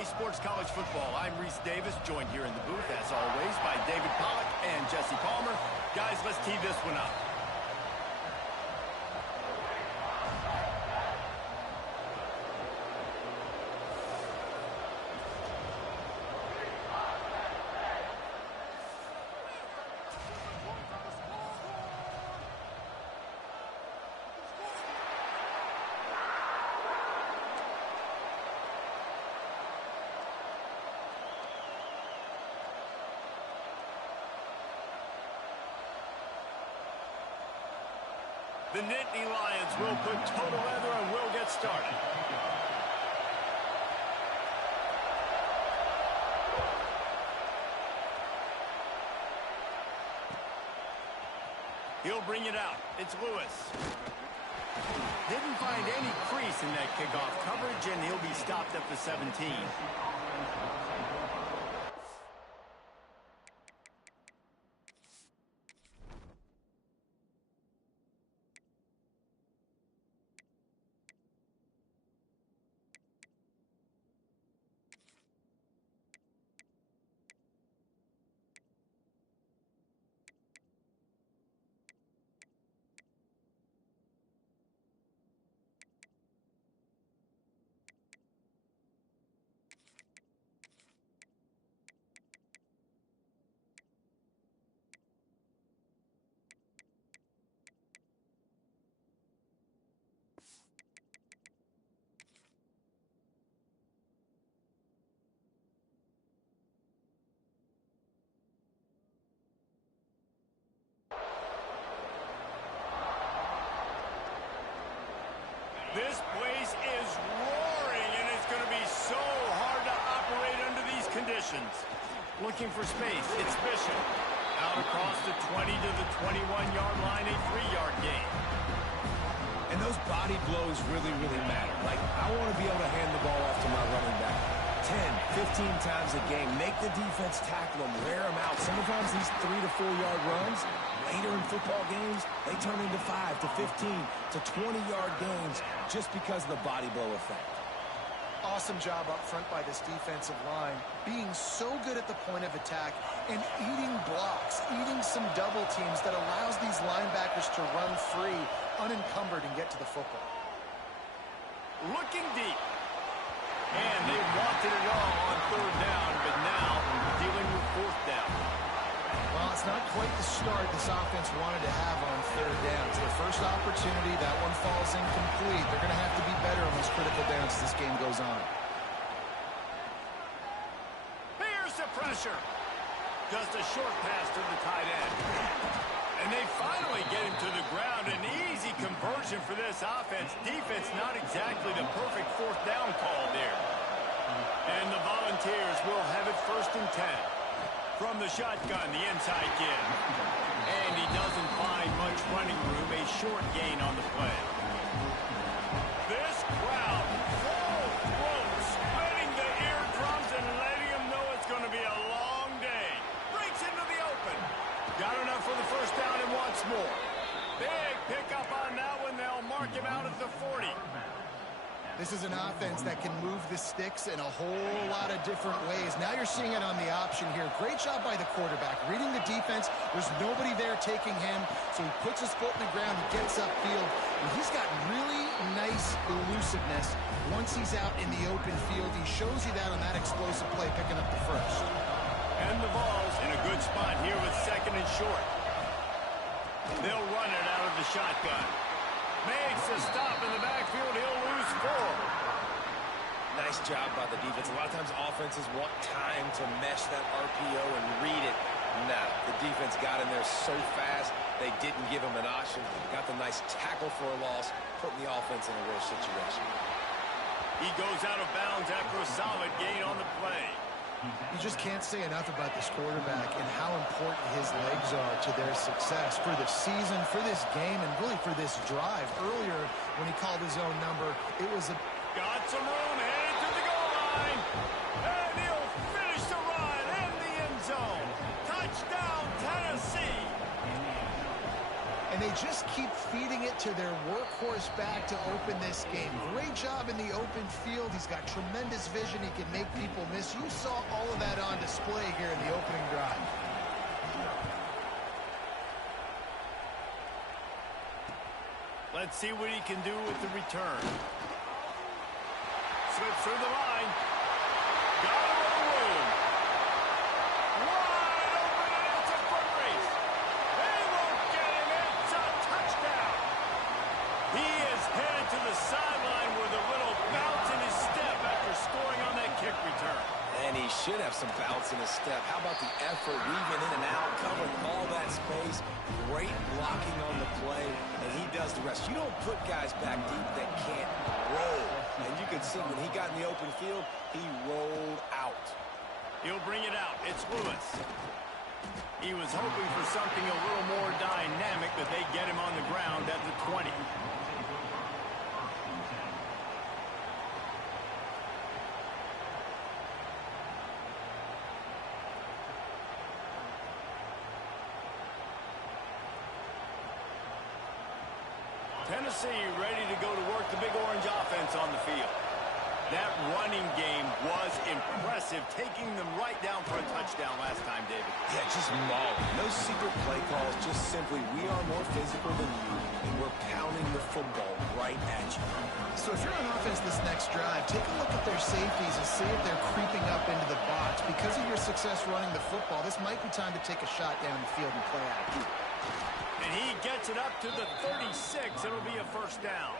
Ncaa Sports College Football. I'm Reese Davis, joined here in the booth, as always, by David Pollack and Jesse Palmer. Guys, let's tee this one up. The Nittany Lions will put total leather and will get started. He'll bring it out. It's Lewis. Didn't find any crease in that kickoff coverage, and he'll be stopped at the 17. This place is roaring, and it's going to be so hard to operate under these conditions. Looking for space, it's Bishop. Out across the 20 to the 21-yard line, a 3-yard gain. And those body blows really, really matter. Like, I want to be able to hand the ball off to my running back 10, 15 times a game. Make the defense tackle them, wear them out. Sometimes these 3 to 4-yard runs, later in football games, they turn into 5 to 15 to 20-yard gains just because of the body blow effect. Awesome job up front by this defensive line, being so good at the point of attack and eating blocks, eating some double teams that allows these linebackers to run free, unencumbered, and get to the football. Looking deep. And they wanted it all on 3rd down, but now dealing with 4th down. Well, it's not quite the start this offense wanted to have on 3rd down. It's their first opportunity. That one falls incomplete. They're going to have to be better on those critical downs as this game goes on. Here's the pressure. Just a short pass to the tight end. And they finally get him to the ground. An easy conversion for this offense. Defense not exactly the perfect 4th down call there. And the Volunteers will have it 1st and 10. From the shotgun, the inside kid. And he doesn't find much running room. A short gain on the play. This crowd, full throat, splitting the eardrums and letting them know it's going to be a long day. Breaks into the open. Got enough for the 1st down and wants more. Big pickup on that one. They'll mark him out at the 40. This is an offense that can move the sticks in a whole lot of different ways. Now you're seeing it on the option here. Great job by the quarterback. Reading the defense. There's nobody there taking him, so he puts his foot in the ground. He gets upfield. And he's got really nice elusiveness once he's out in the open field. He shows you that on that explosive play, picking up the 1st. And the ball's in a good spot here with 2nd and short. They'll run it out of the shotgun. Makes a stop in the backfield. He'll lose 4. Nice job by the defense. A lot of times offenses want time to mesh that RPO and read it. Nah, the defense got in there so fast, they didn't give him an option. Got the nice tackle for a loss, putting the offense in a real situation. He goes out of bounds after a solid gain on the play. You just can't say enough about this quarterback and how important his legs are to their success for the season, for this game, and really for this drive. Earlier, when he called his own number, it was a... Got some room, headed to the goal line. And he'll finish the run in the end zone. Touchdown, Tennessee. and they just keep feeding it to their workhorse back to open this game. Great job in the open field. He's got tremendous vision. He can make people miss. You saw all of that on display here in the opening drive. Let's see what he can do with the return. Slips through the line. Got him with the room. Wide open, and it's a foot race. They won't get him. It's a touchdown. He is headed to the sideline with a little bounce in his step after scoring on that kick return. And he should have some bounce in his step. How about the effort, weaving in and out, covering all that space, great blocking on the play, and he does the rest. You don't put guys back deep that can't roll. And you can see when he got in the open field, he rolled out. He'll bring it out. It's Lewis. He was hoping for something a little more dynamic, but they get him on the ground at the 20. Tennessee ready to go to work the Big Orange offense on the field. That running game was impressive, taking them right down for a touchdown last time, David. Yeah, just mauling. No secret play calls, just simply we are more physical than you, and we're pounding the football right at you. So if you're on offense this next drive, take a look at their safeties and see if they're creeping up into the box. Because of your success running the football, this might be time to take a shot down the field and play out. And he gets it up to the 36. It'll be a first down.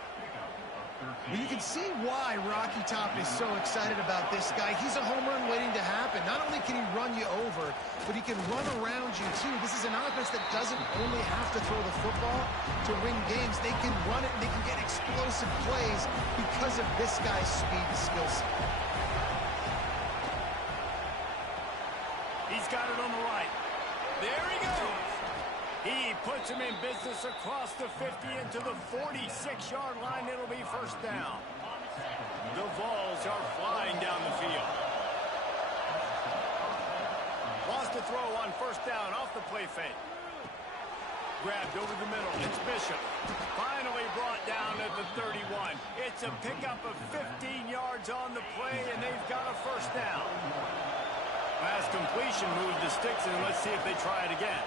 Well, you can see why Rocky Top is so excited about this guy. He's a home run waiting to happen. Not only can he run you over, but he can run around you, too. This is an offense that doesn't only have to throw the football to win games. They can run it, and they can get explosive plays because of this guy's speed and skill set. He's got it on the right. There he goes. He puts him in business across the 50 into the 46-yard line. It'll be first down. The Vols are flying down the field. Lost a throw on first down off the play fake. Grabbed over the middle. It's Bishop. Finally brought down at the 31. It's a pickup of 15 yards on the play, and they've got a first down. Last completion moved the sticks, and let's see if they try it again.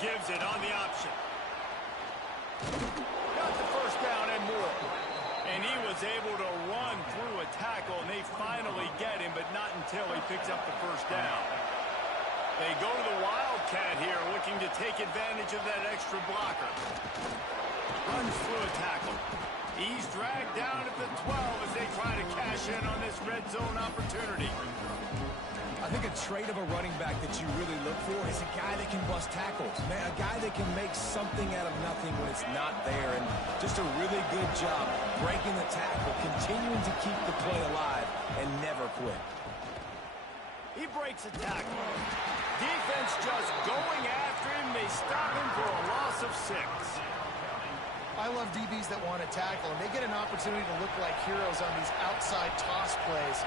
Gives it on the option. Got the first down and more. And he was able to run through a tackle, and they finally get him, but not until he picks up the first down. They go to the Wildcat here, looking to take advantage of that extra blocker. Runs through a tackle. He's dragged down at the 12 as they try to cash in on this red zone opportunity. I think a trait of a running back that you really look for is a guy that can bust tackles. Man, a guy that can make something out of nothing when it's not there. And just a really good job breaking the tackle, continuing to keep the play alive, and never quit. He breaks a tackle. Defense just going after him. They stop him for a loss of 6. I love DBs that want to tackle, and they get an opportunity to look like heroes on these outside toss plays.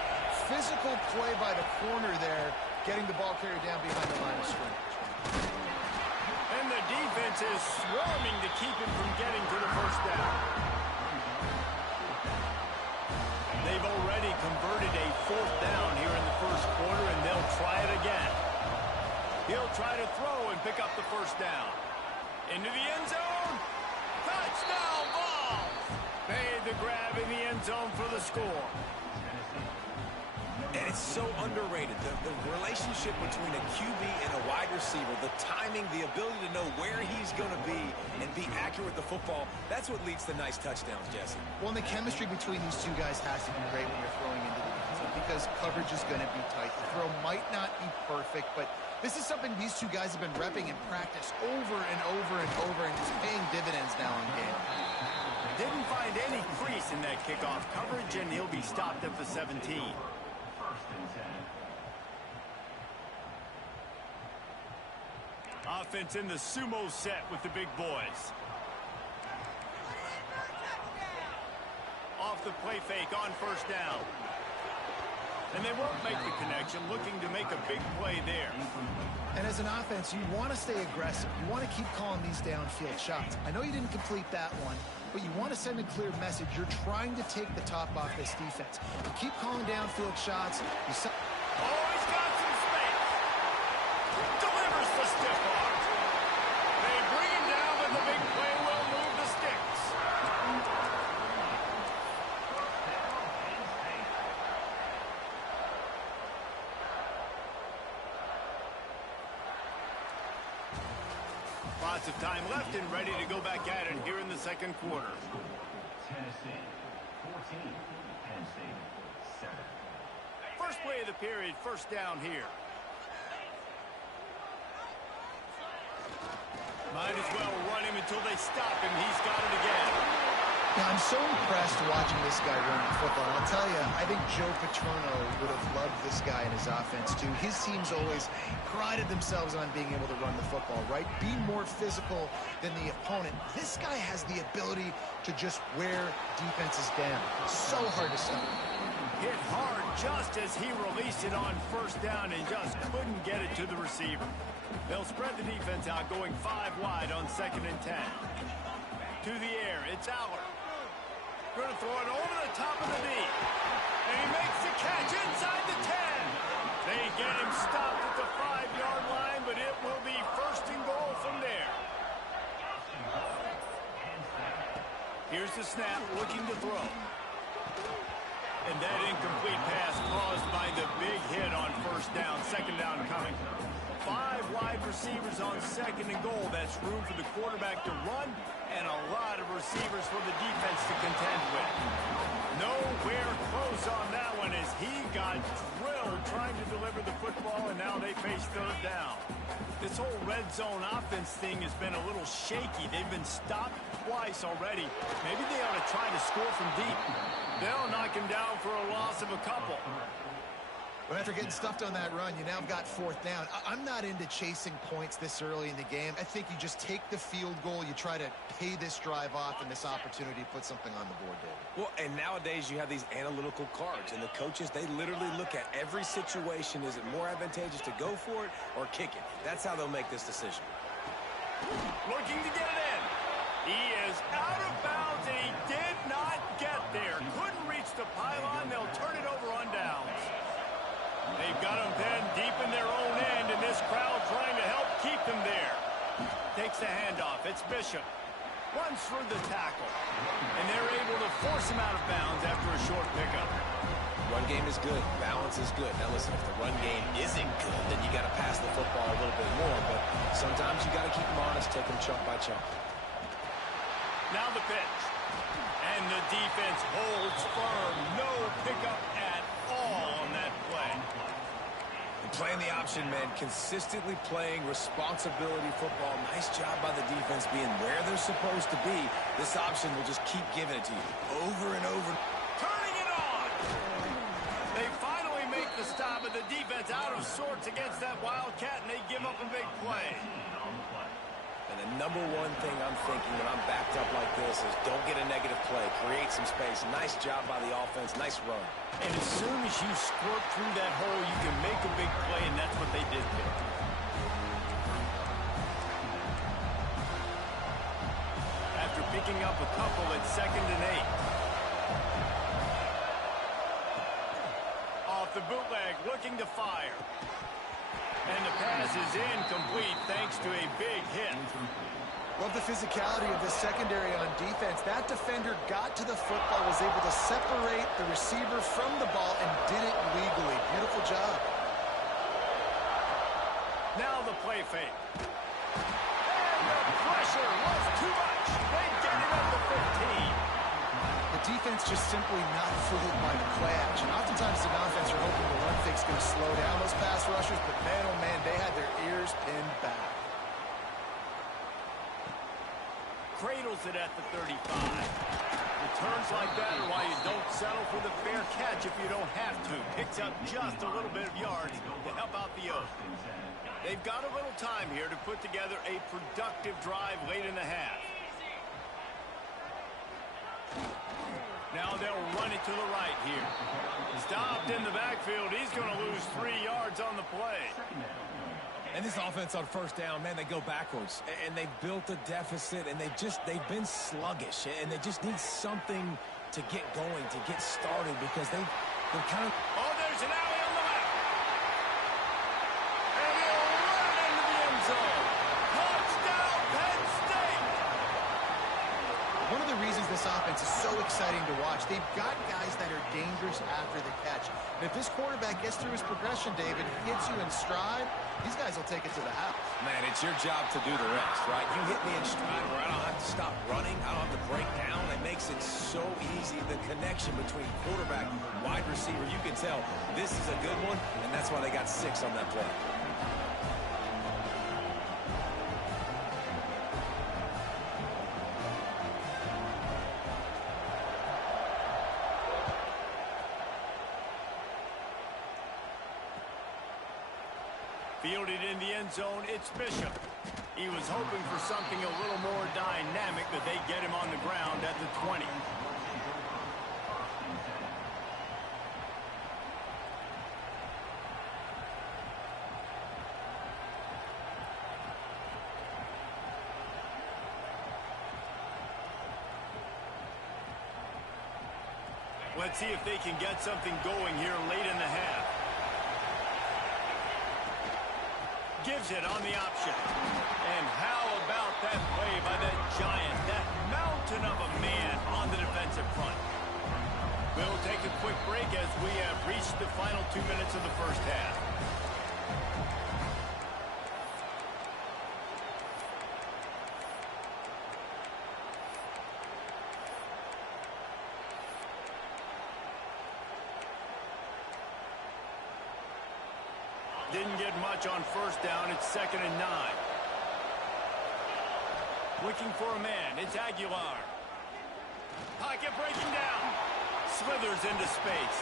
Physical play by the corner there, getting the ball carried down behind the line of scrimmage. And the defense is swarming to keep him from getting to the first down. They've already converted a fourth down here in the first quarter, and they'll try it again. He'll try to throw and pick up the first down. Into the end zone. Touchdown ball. Made the grab in the end zone for the score. And it's so underrated, the relationship between a QB and a wide receiver, the timing, the ability to know where he's going to be and be accurate with the football, that's what leads to nice touchdowns, Jesse. Well, and the chemistry between these two guys has to be great when you're throwing into the end zone because coverage is going to be tight. The throw might not be perfect, but this is something these two guys have been repping in practice over and over and over, and it's paying dividends now in game. Didn't find any crease in that kickoff coverage, and he'll be stopped at the 17. Offense in the sumo set with the big boys. Off the play fake on first down. And they won't make the connection, looking to make a big play there. And as an offense, you want to stay aggressive. You want to keep calling these downfield shots. I know you didn't complete that one, but you want to send a clear message. You're trying to take the top off this defense. You keep calling downfield shots. Oh, he's got some space. Delivers the stiff arm. They bring him down, but the big play will move the sticks. Lots of time left and ready to go back at it here in the second quarter. Tennessee 14, Penn State 7. First play of the period, first down here. Might as well run him until they stop him. He's got it again. Now, I'm so impressed watching this guy run the football. I'll tell you, I think Joe Paterno would have loved this guy in his offense, too. His teams always prided themselves on being able to run the football, right? Be more physical than the opponent. This guy has the ability to just wear defenses down. So hard to stop. Hit hard just as he released it on first down and just couldn't get it to the receiver. They'll spread the defense out, going 5 wide on 2nd and 10. To the air, it's Aller. Going to throw it over the top of the knee. And he makes the catch inside the 10. They get him stopped at the 5-yard line, but it will be 1st and goal from there. Here's the snap, looking to throw. And that incomplete pass caused by the big hit on first down. 2nd down coming. 5 wide receivers on 2nd and goal. That's room for the quarterback to run and a lot of receivers for the defense to contend with. Nowhere close on that one as he got drilled trying to deliver the football, and now they face 3rd down. This whole red zone offense thing has been a little shaky. They've been stopped twice already. Maybe they ought to try to score from deep. They'll knock him down for a loss of a couple. But after getting stuffed on that run, you now have got 4th down. I'm not into chasing points this early in the game. I think you just take the field goal, you try to pay this drive off, and this opportunity to put something on the board, David. Well, and nowadays you have these analytical cards, and the coaches, they literally look at every situation. Is it more advantageous to go for it or kick it? That's how they'll make this decision. Looking to get it in. He is out of bounds, and he did not get there. Couldn't reach the pylon. They'll turn it over on downs. They've got him pinned deep in their own end, and this crowd trying to help keep him there. Takes the handoff. It's Bishop. Runs through the tackle. And they're able to force him out of bounds after a short pickup. Run game is good. Balance is good. Now, listen, if the run game isn't good, then you got to pass the football a little bit more. But sometimes you got to keep them honest, take them chunk by chunk. Now the pitch. And the defense holds firm. No pickup at all on that play. Playing the option, man, consistently playing responsibility football. Nice job by the defense being where they're supposed to be. This option will just keep giving it to you over and over. Turning it on. They finally make the stop, and the defense out of sorts against that Wildcat, and they give up a big play. And the number one thing I'm thinking when I'm backed up like this is don't get a negative play. Create some space. Nice job by the offense. Nice run. And as soon as you squirt through that hole, you can make a big play, and that's what they did there. After picking up a couple at 2nd and 8. Off the bootleg, looking to fire. And the pass is incomplete thanks to a big hit. Love the physicality of the secondary on defense. That defender got to the football, was able to separate the receiver from the ball, and did it legally. Beautiful job. Now the play fake. And the pressure was too much. They get it up to 15. The defense just simply not fooled by the play action. Oftentimes the offense are hoping the run fake's going to slow down those pass rushers, but man, oh man, they had their ears pinned back. Cradles it at the 35. Returns like that are why you don't settle for the fair catch if you don't have to. Picks up just a little bit of yards to help out the Oaks. They've got a little time here to put together a productive drive late in the half. Now they'll run run it to the right here. Stopped in the backfield. He's going to lose 3 yards on the play. And this offense on first down, man, they go backwards. And they've built a deficit, and they've been sluggish. And they just need something to get going, to get started, because they're kind of... Oh, there's an alley on the left. And he'll run it into the end zone. Touchdown, Penn State. One of the reasons this offense is so exciting to watch, they've got guys that are dangerous after the catch. And if this quarterback gets through his progression, David, hits you in stride, these guys will take it to the house. Man, it's your job to do the rest, right? You hit me in stride where I don't have to stop running. I don't have to break down. It makes it so easy. The connection between quarterback and wide receiver, you can tell this is a good one, and that's why they got 6 on that play. Fielded in the end zone, it's Bishop. He was hoping for something a little more dynamic, but they get him on the ground at the 20. Let's see if they can get something going here late in the half. Gives it on the option. And how about that play by that giant, that mountain of a man on the defensive front? We'll take a quick break as we have reached the final 2 minutes of the first half. Didn't get much on first down. It's 2nd and 9. Looking for a man. It's Aguilar. Pocket breaking down. Slithers into space.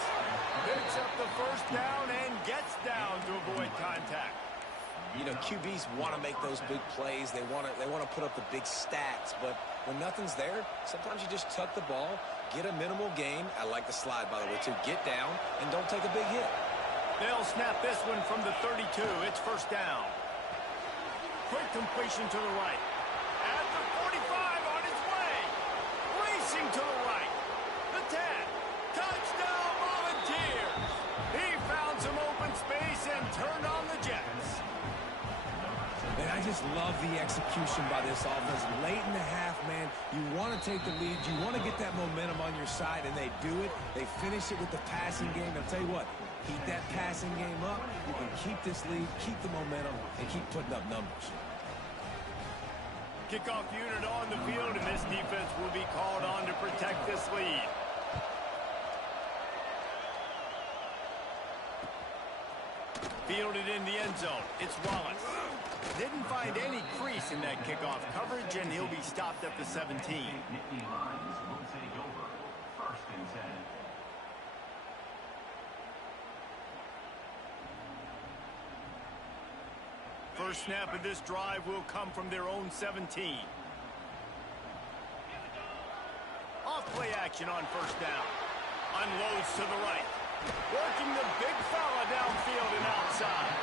Picks up the first down and gets down to avoid contact. You know, QBs want to make those big plays. They want to put up the big stats. But when nothing's there, sometimes you just tuck the ball, get a minimal gain. I like the slide, by the way, too. Get down and don't take a big hit. They'll snap this one from the 32. It's first down. Quick completion to the right. At the 45 on his way. Racing to the right. The 10. Touchdown Volunteers. He found some open space and turned on the Jets. And I just love the execution by this offense. Late in the half, man, you want to take the lead. You want to get that momentum on your side, and they do it. They finish it with the passing game. I'll tell you what. Keep that passing game up. You can keep this lead, keep the momentum, and keep putting up numbers. Kickoff unit on the field, and this defense will be called on to protect this lead. Fielded in the end zone. It's Wallace. Didn't find any crease in that kickoff coverage, and he'll be stopped at the 17. Nittany Lions will take over. 1st and 10. First snap of this drive will come from their own 17. Off-play action on first down. Unloads to the right. Working the big fella downfield and outside.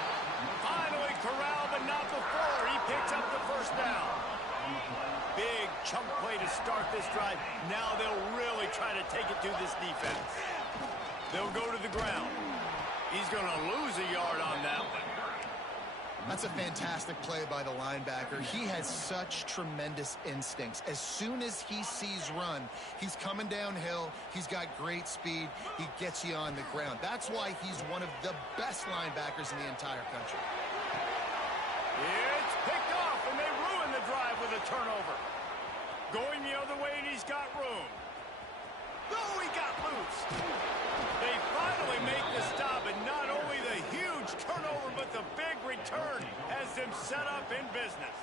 Finally corralled, but not before. He picks up the first down. Big chunk play to start this drive. Now they'll really try to take it to this defense. They'll go to the ground. He's going to lose a yard on that one. That's a fantastic play by the linebacker. He has such tremendous instincts. As soon as he sees run, he's coming downhill. He's got great speed. He gets you on the ground. That's why he's one of the best linebackers in the entire country. It's picked off, and they ruin the drive with a turnover. Going the other way, and he's got room. Oh, he got loose. They finally make the stop, and not only the huge turnover, but the big return has them set up in business.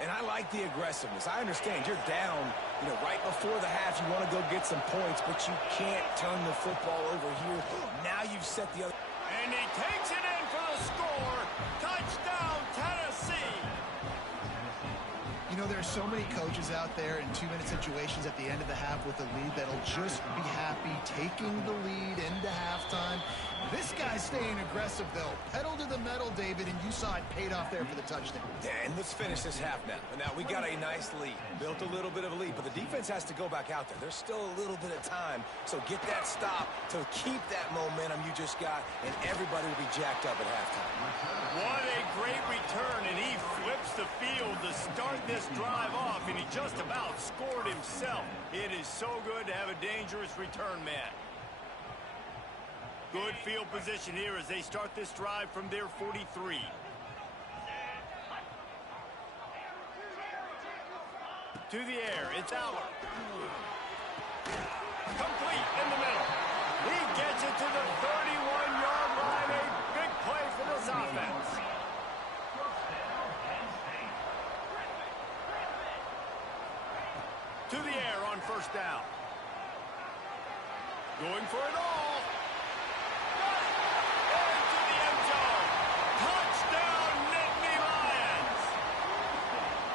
And I like the aggressiveness. I understand you're down, right before the half. You want to go get some points, but you can't turn the football over here. Now you've set the other. And he takes it in for the score. Touchdown, Tennessee. know, there are so many coaches out there in 2-minute situations at the end of the half with a lead that'll just be happy taking the lead into halftime. This guy's staying aggressive, though. Pedal to the metal, David, and you saw it paid off there for the touchdown. Yeah, and let's finish this half now. Now, we got a nice lead. Built a little bit of a lead, but the defense has to go back out there. There's still a little bit of time, so get that stop to keep that momentum you just got, and everybody will be jacked up at halftime. What a great return, and he flips the field to start this drive off, and he just about scored himself. It is so good to have a dangerous return man. Good field position here as they start this drive from their 43. To the air, it's Aller. Complete in the middle. He gets it to the 31-yard line. A big play for this offense. To the air on first down. Going for it all. Into the end zone. Touchdown, Nittany Lions.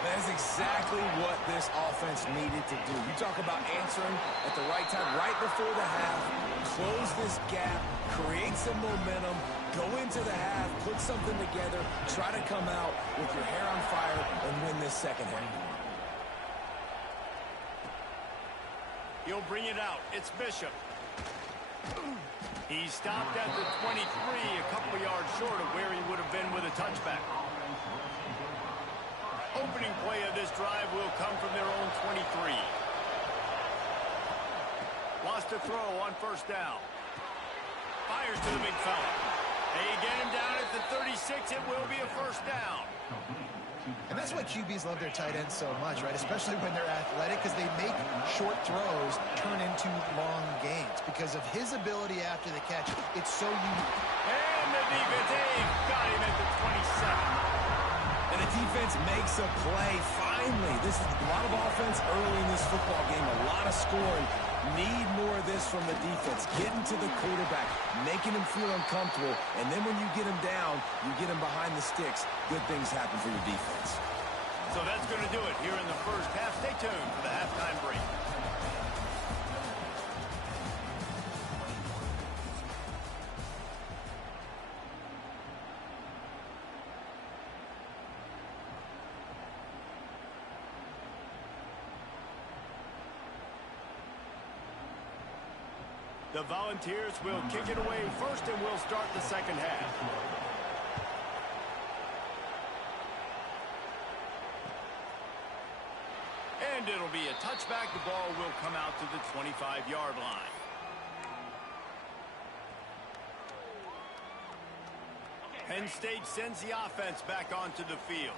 That's exactly what this offense needed to do. You talk about answering at the right time, right before the half, close this gap, create some momentum, go into the half, put something together, try to come out with your hair on fire and win this second half. He'll bring it out. It's Bishop. He stopped at the 23, a couple yards short of where he would have been with a touchback. Opening play of this drive will come from their own 23. Lost a throw on first down. Fires to the big fella. They get him down at the 36. It will be a first down. And that's why QBs love their tight ends so much, right? Especially when they're athletic, because they make short throws turn into long gains. Because of his ability after the catch, it's so unique. And the defense, they've got him at the 27. And the defense makes a play. Finally, this is a lot of offense early in this football game, a lot of scoring. Need more of this from the defense. Getting to the quarterback, making him feel uncomfortable, and then when you get him down, you get him behind the sticks. Good things happen for your defense. So that's going to do it here in the first half. Stay tuned for the halftime break. The Volunteers will kick it away first, and we'll start the second half. And it'll be a touchback. The ball will come out to the 25-yard line. Penn State sends the offense back onto the field.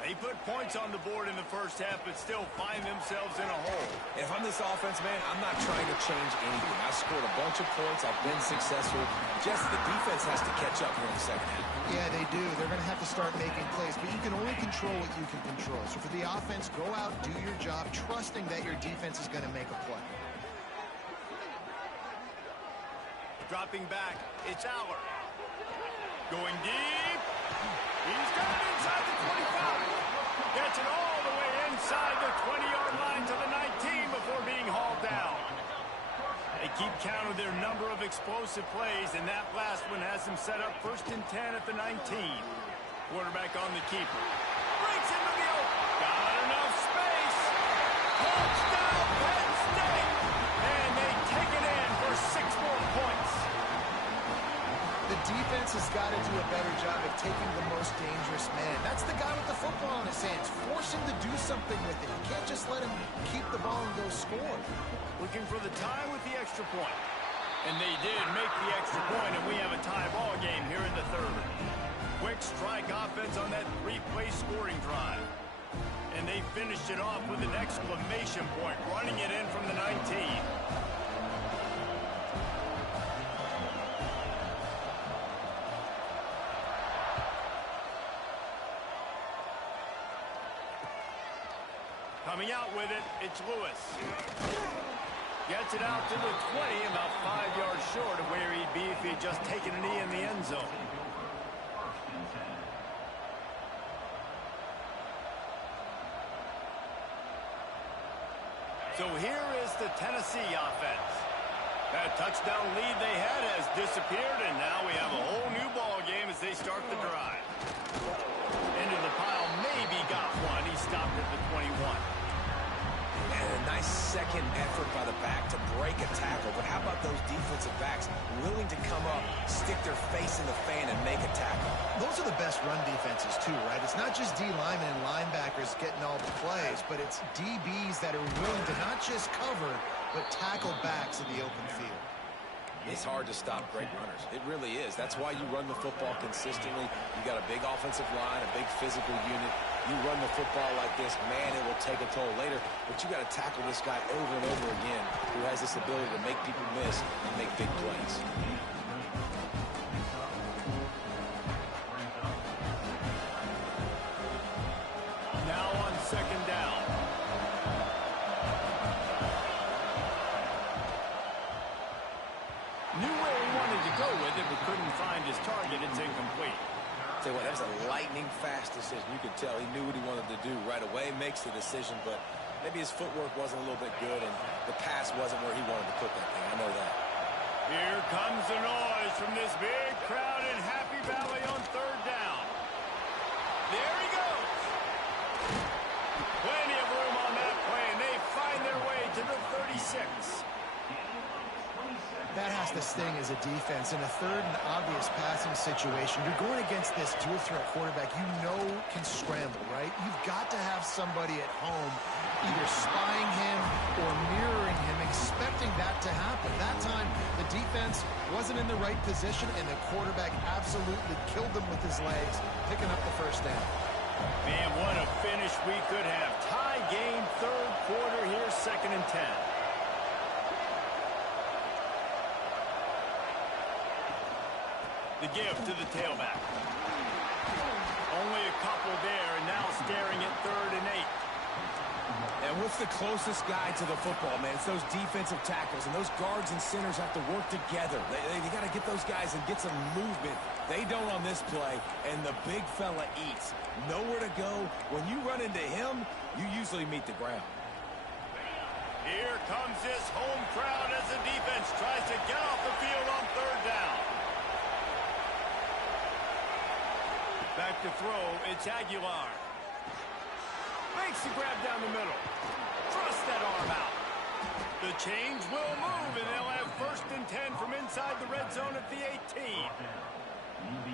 They put points on the board in the first half, but still find themselves in a hole. If I'm this offense, man, I'm not trying to change anything. I scored a bunch of points. I've been successful. Just the defense has to catch up here in the second half. Yeah, they do. They're going to have to start making plays, but you can only control what you can control. So for the offense, go out, do your job, trusting that your defense is going to make a play. Dropping back, it's Aller. Going deep. He's got it inside the 25. Gets it all the way inside the 20-yard line to the 19 before being hauled down. They keep count of their number of explosive plays, and that last one has them set up 1st and 10 at the 19. Quarterback on the keeper. Breaks into the open. Got enough space. Touchdown, Penn State. And they take it in for 6 more points. The defense has got to do a better job of taking the most dangerous man. That's the guy with the football in his hands. Force him to do something with it. You can't just let him keep the ball and go score. Looking for the tie with the extra point. And they did make the extra point, and we have a tie ball game here in the third. Quick strike offense on that 3-play scoring drive. And they finished it off with an exclamation point, running it in from the 19. Coming out with it, it's Lewis. Gets it out to the 20, about 5 yards short of where he'd be if he'd just taken a knee in the end zone. So here is the Tennessee offense. That touchdown lead they had has disappeared, and now we have a whole new ball game as they start the drive. Into the pile, maybe got one. He stopped at the 21. And a nice second effort by the back to break a tackle. But how about those defensive backs willing to come up, stick their face in the fan, and make a tackle? Those are the best run defenses, too, right? It's not just D linemen and linebackers getting all the plays, but it's DBs that are willing to not just cover, but tackle backs in the open field. It's hard to stop great runners. It really is. That's why you run the football consistently. You got a big offensive line, a big physical unit. You run the football like this, man, it will take a toll later. But you got to tackle this guy over and over again who has this ability to make people miss and make big plays. Now on second down. Knew where he wanted to go with it, but couldn't find his target. It's incomplete. Tell you what, that was a lightning-fast decision. You could tell he knew what he wanted to do right away, makes the decision, but maybe his footwork wasn't a little bit good, and the pass wasn't where he wanted to put that thing. I know that. Here comes the noise from this big crowd in Happy Valley on third down. There he goes. Plenty of room on that play, and they find their way to the 36. That has to sting as a defense. In a third and obvious passing situation, you're going against this dual-threat quarterback you know can scramble, right? You've got to have somebody at home either spying him or mirroring him, expecting that to happen. That time, the defense wasn't in the right position, and the quarterback absolutely killed them with his legs, picking up the first down. Man, what a finish we could have. Tie game, third quarter here, 2nd and 10. The give to the tailback. Only a couple there, and now staring at 3rd and 8. And what's the closest guy to the football, man? It's those defensive tackles, and those guards and centers have to work together. They got to get those guys and get some movement. They don't on this play, and the big fella eats. Nowhere to go. When you run into him, you usually meet the ground. Here comes this home crowd as the defense tries to get off the field on 3rd down. Back to throw, it's Aguilar. Makes the grab down the middle. Thrust that arm out. The change will move, and they'll have 1st and 10 from inside the red zone at the 18.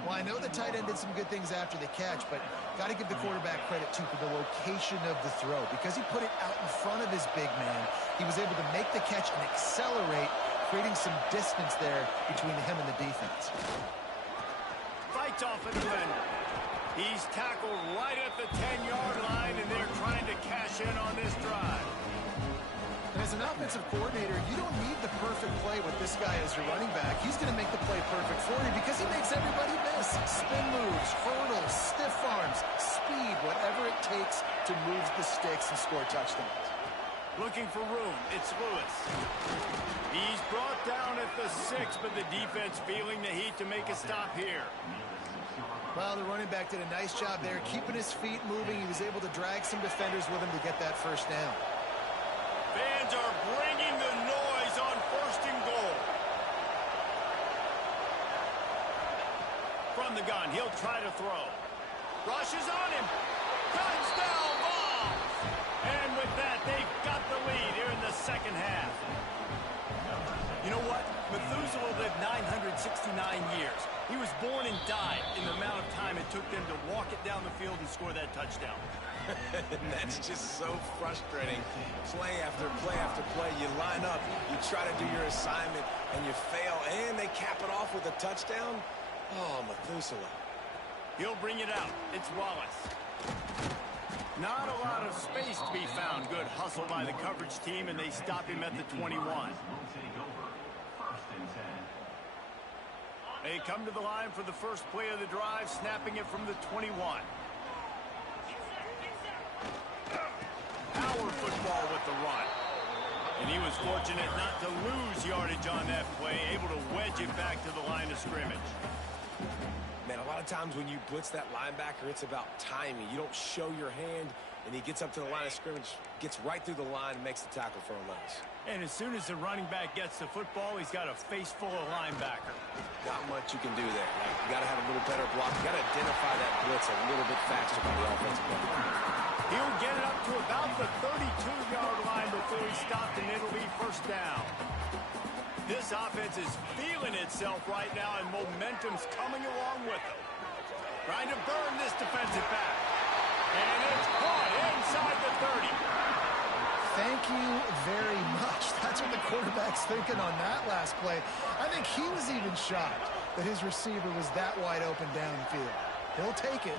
Well, I know the tight end did some good things after the catch, but got to give the quarterback credit, too, for the location of the throw. Because he put it out in front of his big man, he was able to make the catch and accelerate, creating some distance there between him and the defense. Fights off a defender. He's tackled right at the 10-yard line, and they're trying to cash in on this drive. And as an offensive coordinator, you don't need the perfect play with this guy as your running back. He's going to make the play perfect for you because he makes everybody miss. Spin moves, hurdles, stiff arms, speed, whatever it takes to move the sticks and score touchdowns. Looking for room, it's Lewis. He's brought down at the 6, but the defense feeling the heat to make a stop here. Well, the running back did a nice job there, keeping his feet moving. He was able to drag some defenders with him to get that first down. Fans are bringing the noise on 1st and goal. From the gun, he'll try to throw. Rushes on him. Touchdown ball! And with that, they've got the lead here in the 2nd half. You know what? Methuselah lived 969 years. He was born and died in the amount of time it took them to walk it down the field and score that touchdown. That's just so frustrating. Play after play after play. You line up, you try to do your assignment, and you fail, and they cap it off with a touchdown? Oh, Methuselah. He'll bring it out. It's Wallace. Not a lot of space to be found. Good hustle by the coverage team, and they stop him at the 21. They come to the line for the first play of the drive, snapping it from the 21. Power football with the run. And he was fortunate not to lose yardage on that play, able to wedge it back to the line of scrimmage. Man, a lot of times when you blitz that linebacker, it's about timing. You don't show your hand. and he gets up to the line of scrimmage, gets right through the line, and makes the tackle for a loss. And as soon as the running back gets the football, he's got a face full of linebacker. Not much you can do there. You got to have a little better block. You got to identify that blitz a little bit faster by the offensive line. He'll get it up to about the 32-yard line before he's stopped, and it'll be first down. This offense is feeling itself right now, and momentum's coming along with them. Trying to burn this defensive back. And it's caught inside the 30. Thank you very much. That's what the quarterback's thinking on that last play. I think he was even shocked that his receiver was that wide open downfield. He'll take it.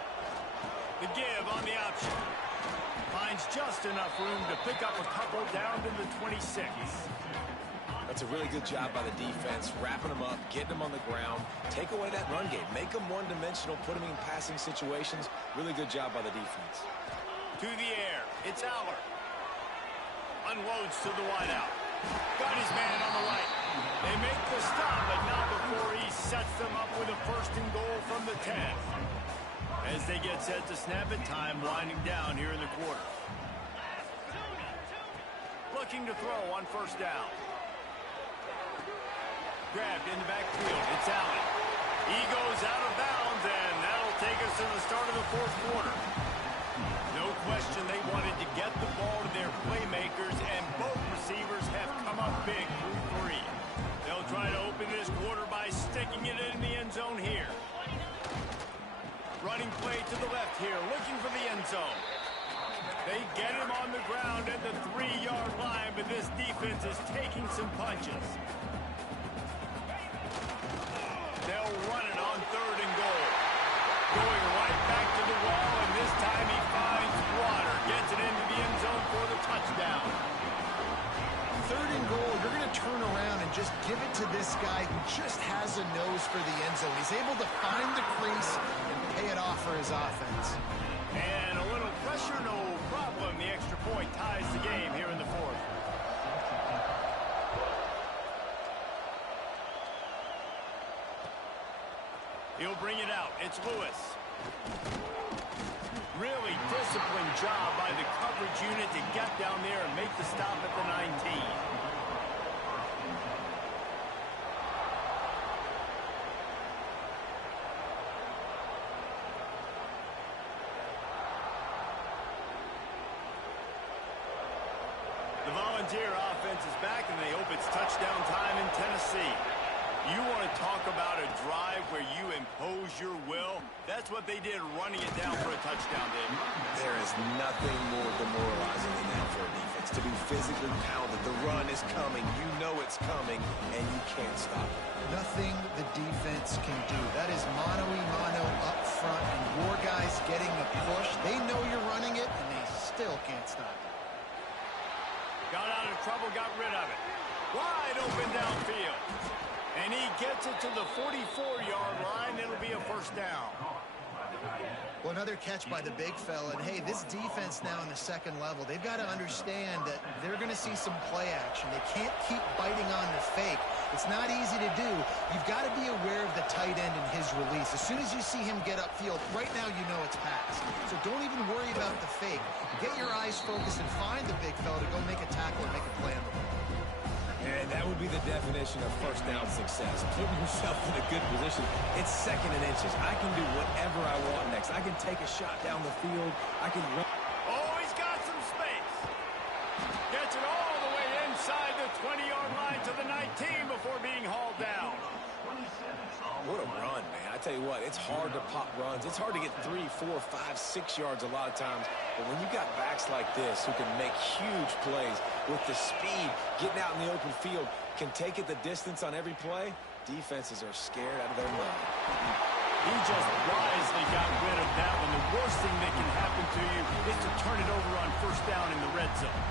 The give on the option. Finds just enough room to pick up a couple down to the 26. That's a really good job by the defense, wrapping them up, getting them on the ground, take away that run game, make them one-dimensional, put them in passing situations. Really good job by the defense. To the air, it's Aller. Unloads to the wideout. Got his man on the right. They make the stop, but not before he sets them up with a first and goal from the 10. As they get set to snap it, time winding down here in the quarter. Looking to throw on first down. Grabbed in the backfield. It's Allen. He goes out of bounds, and that'll take us to the start of the fourth quarter. No question they wanted to get the ball to their playmakers, and both receivers have come up big through 3. They'll try to open this quarter by sticking it in the end zone here. Running play to the left here, looking for the end zone. They get him on the ground at the 3-yard line, but this defense is taking some punches. They'll run it on 3rd and goal. Going right back to the wall, and this time he finds water. Gets it into the end zone for the touchdown. 3rd and goal, you're going to turn around and just give it to this guy who just has a nose for the end zone. He's able to find the crease and pay it off for his offense. And a little pressure, no problem. The extra point ties the game here in the 4th. He'll bring it out. It's Lewis. Really disciplined job by the coverage unit to get down there and make the stop at the 19. The Volunteer offense is back, and they hope it's touchdown time in Tennessee. You want to talk about a drive where you impose your will? That's what they did, running it down for a touchdown, Dave. There is nothing more demoralizing than that for a defense. To be physically pounded. The run is coming. You know it's coming, and you can't stop it. Nothing the defense can do. That is mano-a-mano up front, and your guys getting the push. They know you're running it, and they still can't stop it. Got out of trouble, got rid of it. Wide open downfield. And he gets it to the 44-yard line. It'll be a first down. Well, another catch by the big fella. And, hey, this defense now in the second level, they've got to understand that they're going to see some play action. They can't keep biting on the fake. It's not easy to do. You've got to be aware of the tight end and his release. As soon as you see him get upfield, right now you know it's pass. So don't even worry about the fake. Get your eyes focused and find the big fella to go make a tackle and make a play on the ball. And that would be the definition of first down success. Putting yourself in a good position. It's 2nd and inches. I can do whatever I want next. I can take a shot down the field. I can run. Oh, he's got some space. Gets it all the way inside the 20-yard line to the 19 before being hauled down. What a run, man. I tell you what, it's hard to pop runs. It's hard to get 3, 4, 5, 6 yards a lot of times. But when you got backs like this who can make huge plays with the speed, getting out in the open field, can take it the distance on every play, defenses are scared out of their mind. He just wisely got rid of that one. The worst thing that can happen to you is to turn it over on first down in the red zone.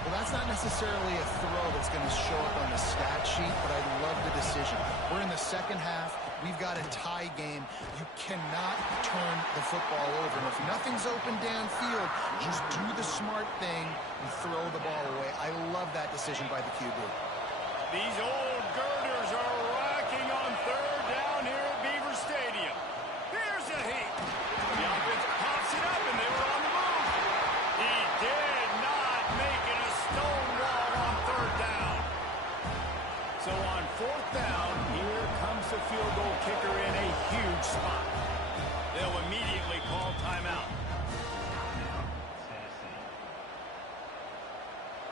Well, that's not necessarily a throw that's going to show up on the stat sheet, but I love the decision. We're in the second half. We've got a tie game. You cannot turn the football over. And if nothing's open downfield, just do the smart thing and throw the ball away. I love that decision by the QB. These old girders are rocking on 3rd down here at Beaver Stadium. Here's a heat. The offense pops it up, and they were on the move. kicker in a huge spot. They'll immediately call timeout.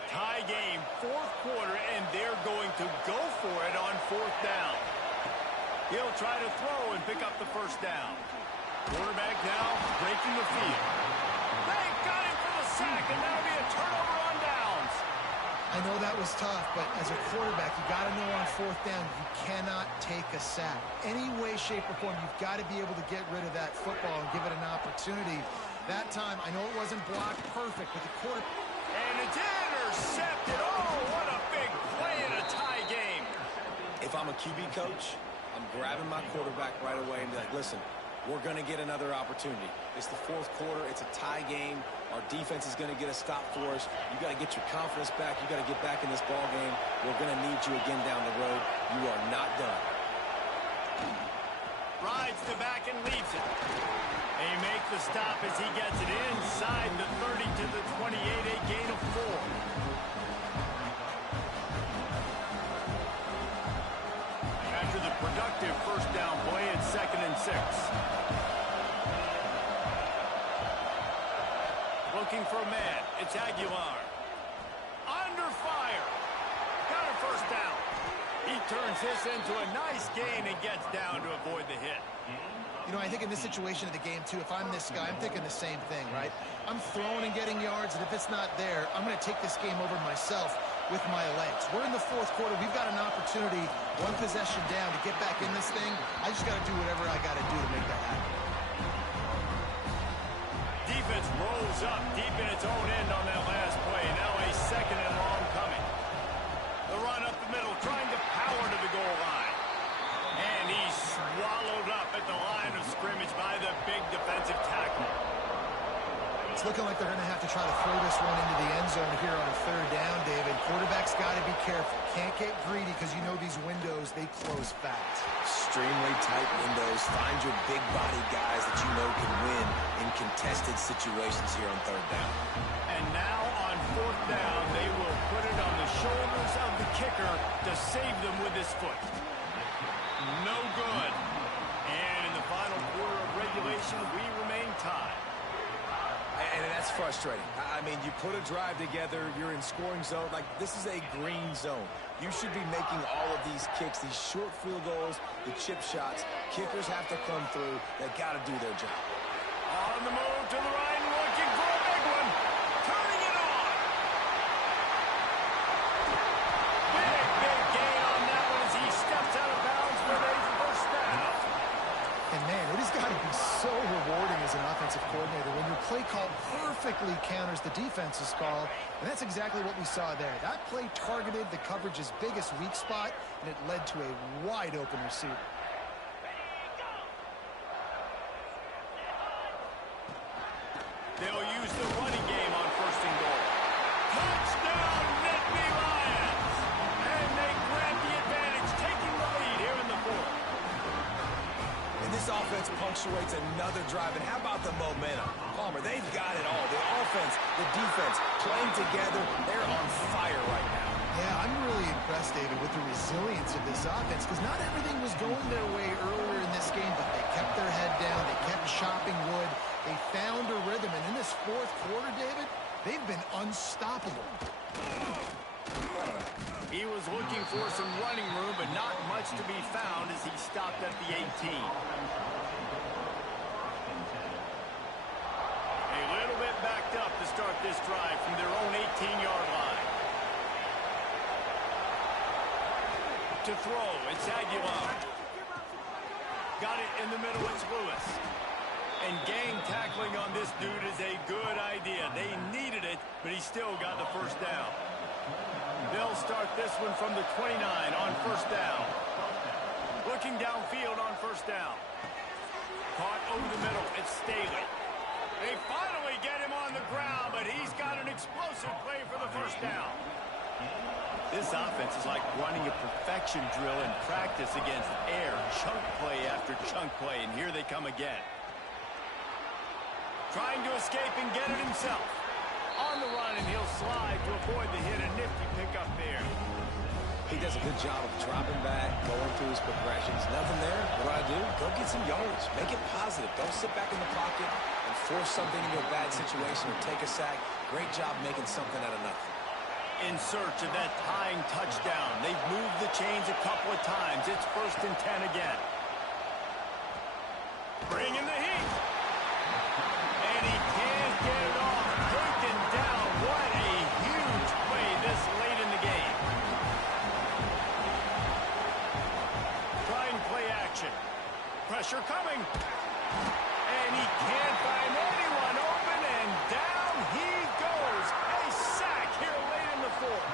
Tie game, fourth quarter, and they're going to go for it on fourth down. He'll try to throw and pick up the first down. Quarterback now breaking the field. They got him for the sack, and that'll be a turnover on downs. I know that was tough, but as a quarterback, you got to know on fourth down, you cannot take a sack. Any way, shape, or form, you've got to be able to get rid of that football and give it an opportunity. That time, I know it wasn't blocked perfect, but the quarter... And it's intercepted. Oh, what a big play in a tie game. If I'm a QB coach, I'm grabbing my quarterback right away and be like, listen, we're going to get another opportunity. It's the fourth quarter. It's a tie game. Our defense is going to get a stop for us. You got to get your confidence back. You got to get back in this ball game. We're going to need you again down the road. You are not done. Rides the back and leaves it. They make the stop as he gets it inside the 30 to the 28, a gain of 4. After the productive first down play, it's 2nd and 6. Looking for a man. It's Aguilar. Under fire. Got a first down. He turns this into a nice gain and gets down to avoid the hit. You know, I think in this situation of the game, too, if I'm this guy, I'm thinking the same thing, right? I'm throwing and getting yards, and if it's not there, I'm going to take this game over myself with my legs. We're in the fourth quarter. We've got an opportunity, one possession down, to get back in this thing. I just got to do whatever I got to do to make that happen. Defense rolls up deep in its own end on that last play. Now a 2nd and long coming. The run up the middle, trying to power to the goal line. And he's swallowed up at the line of scrimmage by the big defensive tackle. It's looking like they're going to have to try to throw this one into the end zone here on 3rd down, David. Quarterback's got to be careful. Can't get greedy because you know these windows, they close fast. Extremely tight windows. Find your big body guys that you know can win in contested situations here on 3rd down. And now on 4th down, they will put it on the shoulders of the kicker to save them with his foot. No good. And in the final quarter of regulation, we remain tied. And that's frustrating. I mean, you put a drive together, you're in scoring zone. Like, this is a green zone. You should be making all of these kicks, these short field goals, the chip shots. Kickers have to come through. They got to do their job. On the move to the right, looking for a big one. Turning it on. Big gain on that one as he steps out of bounds with a first down. And, man, it has got to be so rewarding as an offensive coordinator when your play call perfectly counters the defense's call, and that's exactly what we saw there. That play targeted the coverage's biggest weak spot, and it led to a wide-open receiver. They'll use the running game on 1st and goal. Touchdown, Nittany Lions! And they grab the advantage, taking the lead here in the 4th. And this offense punctuates another drive. And how about the momentum? Palmer, they've got it all. The offense, the defense, playing together. They're on fire right now. Yeah, I'm really impressed, David, with the resilience of this offense, because not everything was going their way earlier in this game, but they kept their head down. They kept chopping wood. They found a rhythm, and in this 4th quarter, David, they've been unstoppable. He was looking for some running room, but not much to be found as he stopped at the 18. A little bit backed up to start this drive from their own 18-yard line. To throw, it's Aguilar. Got it in the middle, it's Lewis. And gang tackling on this dude is a good idea. They needed it, but he still got the first down. They'll start this one from the 29 on 1st down. Looking downfield on 1st down. Caught over the middle, it's Staley. They finally get him on the ground, but he's got an explosive play for the first down. This offense is like running a perfection drill in practice against air. Chunk play after chunk play, and here they come again. Trying to escape and get it himself. On the run, and he'll slide to avoid the hit. A nifty pickup there. He does a good job of dropping back, going through his progressions. Nothing there. What do I some yards. Make it positive. Don't sit back in the pocket and force something into a bad situation or take a sack. Great job making something out of nothing. In search of that tying touchdown. They've moved the chains a couple of times. It's 1st and 10 again. Bringing the heat. And he can't get it off. Taken down. What a huge play this late in the game. Trying play action. Pressure coming. And he can't find anyone open, and down he goes. A sack here late in the 4th.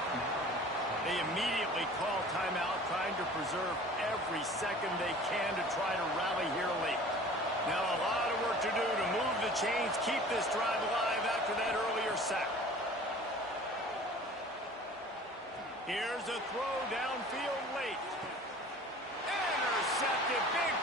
They immediately call timeout, trying to preserve every second they can to try to rally here late. Now a lot of work to do to move the chains, keep this drive alive after that earlier sack. Here's a throw downfield late. Intercepted, big